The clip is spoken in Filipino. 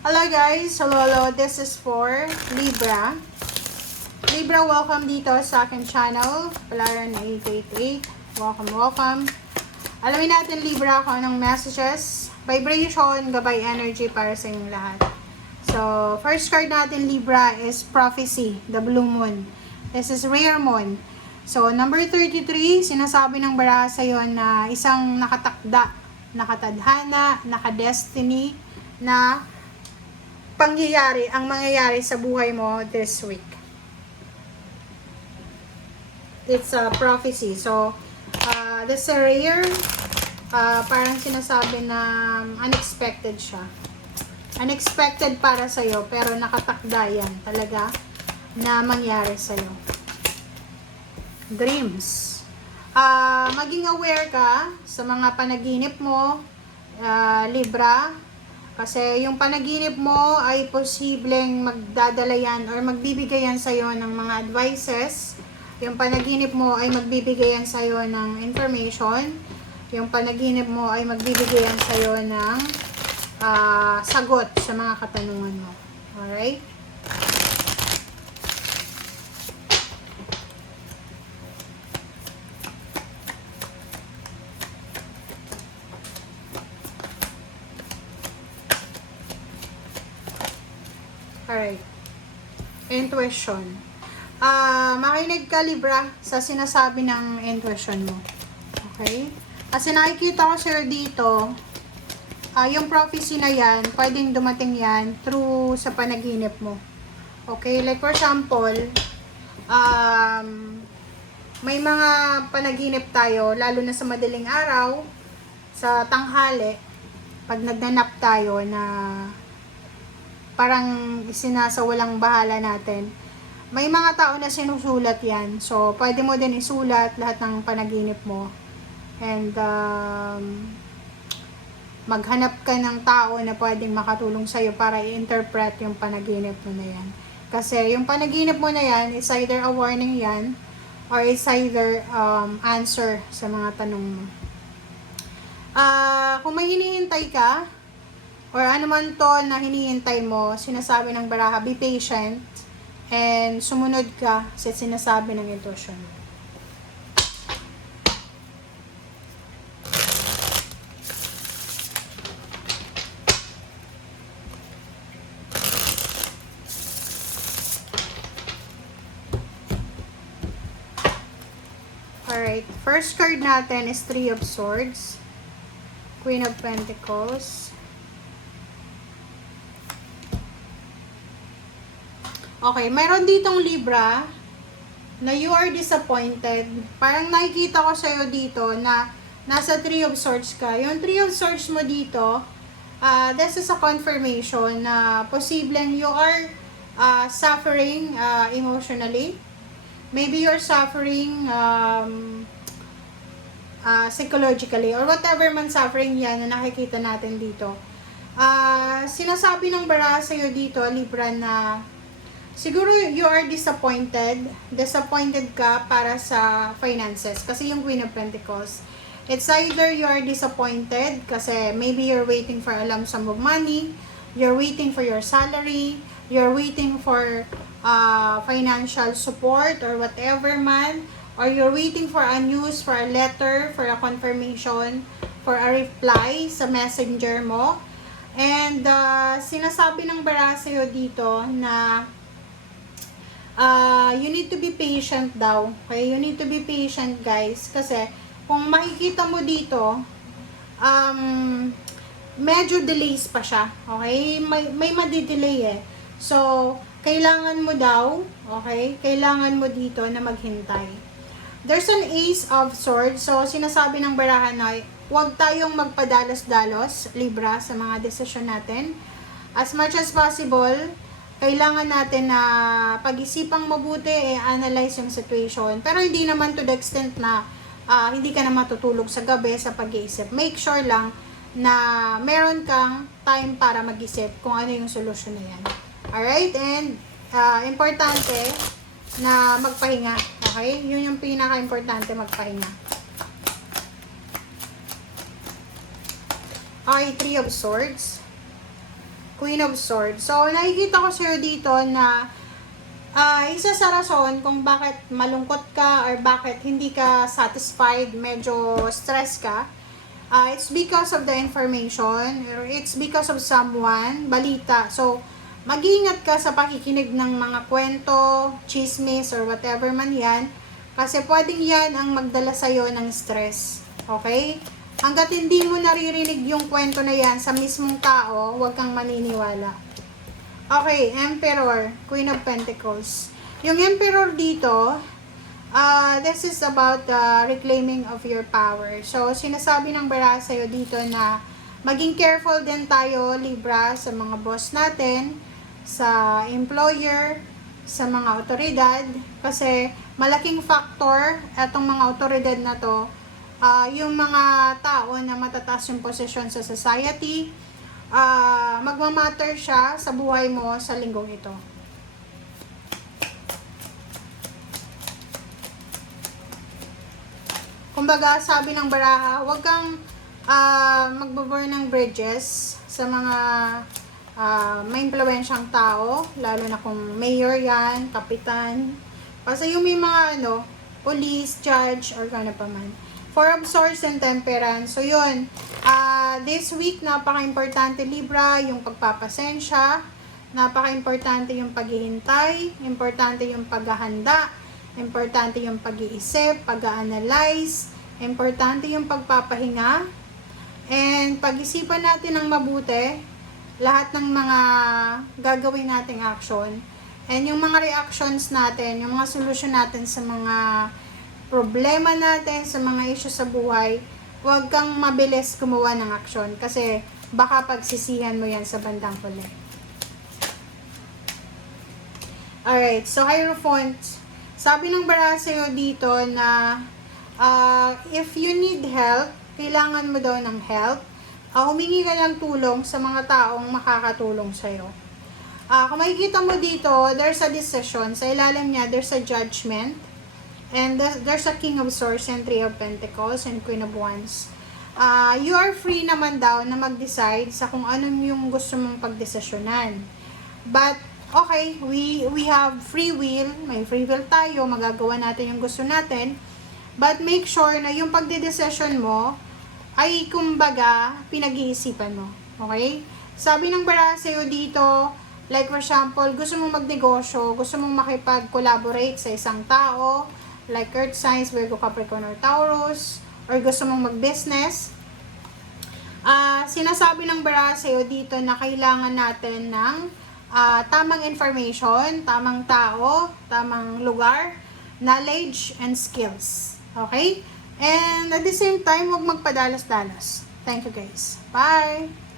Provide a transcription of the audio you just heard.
Hello guys, hello, this is for Libra. Libra, welcome dito sa aking channel, Palaran 888. Welcome. Alamin natin Libra kung anong messages, vibration, gabay energy para sa inyong lahat. So, first card natin Libra is Prophecy, the Blue Moon. This is Rare Moon. So, number 33, sinasabi ng baraha sa'yo na isang nakatakda, nakatadhana, nakadestiny, na pangyayari, ang mangyayari sa buhay mo this week. It's a prophecy. So, this is rare. Parang sinasabi na unexpected siya. Unexpected para sa'yo, pero nakatakda yan talaga na mangyari sa'yo. Dreams. Maging aware ka sa mga panaginip mo, Libra. Kasi yung panaginip mo ay posibleng magdadala yan or magbibigay yan sa'yo ng mga advices. Yung panaginip mo ay magbibigay yan sa'yo ng information. Yung panaginip mo ay magbibigay yan sa'yo ng sagot sa mga katanungan mo. Alright? Alright. Intuition. Makinig ka, Libra, sa sinasabi ng intuition mo. Okay? Kasi nakikita ko sir dito, yung prophecy na yan, pwedeng dumating yan through sa panaginip mo. Okay? Like for example, may mga panaginip tayo, lalo na sa madaling araw, sa tanghali, pag nagnanap tayo na parang sinasawalang bahala natin. May mga tao na sinusulat yan. So, pwede mo din isulat lahat ng panaginip mo. And, maghanap ka ng tao na pwedeng makatulong sa'yo para i-interpret yung panaginip mo na yan. Kasi, yung panaginip mo na yan, is either a warning yan, or is either answer sa mga tanong mo. Kung may hinihintay ka, or ano man to na hinihintay mo, sinasabi ng baraha, be patient and sumunod ka sa sinasabi ng intuition. Alright, first card natin is Three of Swords, Queen of Pentacles. Okay, meron ditong Libra na you are disappointed. Parang nakikita ko sa'yo dito na nasa Three of Swords ka. Yung Three of Swords mo dito, this is a confirmation na posibleng you are suffering emotionally. Maybe you're suffering psychologically or whatever man suffering yan na nakikita natin dito. Sinasabi ng baraha sa'yo dito, Libra, na siguro you are disappointed. Disappointed ka para sa finances. Kasi yung Queen of Pentacles, it's either you are disappointed kasi maybe you're waiting for a lump sum of money, you're waiting for your salary, you're waiting for financial support or whatever man, or you're waiting for a news, for a letter, for a confirmation, for a reply sa messenger mo. And sinasabi ng baraha sa'yo dito na you need to be patient daw. Okay? You need to be patient, guys. Kasi, kung makikita mo dito, medyo delays pa siya. Okay? May madidelay eh. So, kailangan mo daw, okay? Kailangan mo dito na maghintay. There's an Ace of Swords. So, sinasabi ng baraha na, huwag tayong magpadalos-dalos, Libra, sa mga desisyon natin. As much as possible, kailangan natin na pag-isipang mabuti, analyze yung situation. Pero hindi naman to the extent na hindi ka na matutulog sa gabi sa pag-iisip. Make sure lang na meron kang time para mag-isip kung ano yung solusyon na yan. Alright? And importante na magpahinga. Okay? Yun yung pinaka-importante, magpahinga. Okay, Three of Swords. Queen of Swords. So, nakikita ko sa'yo dito na isa sa rason kung bakit malungkot ka or bakit hindi ka satisfied, medyo stress ka, it's because of the information, or it's because of someone, balita. So, mag-iingat ka sa pakikinig ng mga kwento, chismis, or whatever man yan, kasi pwedeng yan ang magdala sa'yo ng stress. Okay? Hanggat hindi mo naririnig yung kwento na yan sa mismong tao, huwag kang maniniwala. Okay, Emperor, Queen of Pentacles. Yung Emperor dito, this is about reclaiming of your power. So, sinasabi ng bara sa'yo dito na maging careful din tayo, Libra, sa mga boss natin, sa employer, sa mga otoridad, kasi malaking factor etong mga otoridad na to, yung mga tao na matataas yung posisyon sa society, magmamatter siya sa buhay mo sa linggong ito. Kumbaga, sabi ng baraha, huwag kang magbaburn ng bridges sa mga may impluwensyang tao, lalo na kung mayor yan, kapitan. Kasi yung may mga police, judge, or ano pa man. Four of Swords and Temperance. So yun, this week napaka-importante Libra, yung pagpapasensya, napaka-importante yung paghihintay, importante yung paghahanda, importante yung pag-iisip, pag-analyze, importante yung pagpapahinga, and pag-isipan natin ng mabuti lahat ng mga gagawin nating action, and yung mga reactions natin, yung mga solusyon natin sa mga problema natin, sa mga issue sa buhay, huwag kang mabilis gumawa ng aksyon kasi baka pagsisihan mo yan sa bandang huli. Alright, so Hierophant, sabi ng bara sa'yo dito na if you need help, kailangan mo daw ng help, humingi ka ng tulong sa mga taong makakatulong sa'yo. Kung makikita mo dito, there's a decision. Sa ilalim niya, there's a judgment. And there's a King of Swords and Three of Pentacles and Queen of Wands. You are free naman daw na mag-decide sa kung anong yung gusto mong pagdesisyonan. But, okay, we have free will. May free will tayo. Magagawa natin yung gusto natin. But make sure na yung pagdedesisyon mo ay kumbaga pinag-iisipan mo. Okay? Sabi ng bara sa'yo dito, like for example, gusto mong magnegosyo, gusto mong makipag-collaborate sa isang tao, like Earth signs, Virgo, Capricorn, or Taurus, or gusto mong mag-business, sinasabi ng bara sa'yo dito na kailangan natin ng tamang information, tamang tao, tamang lugar, knowledge, and skills. Okay? And at the same time, huwag magpadalas-dalas. Thank you guys. Bye!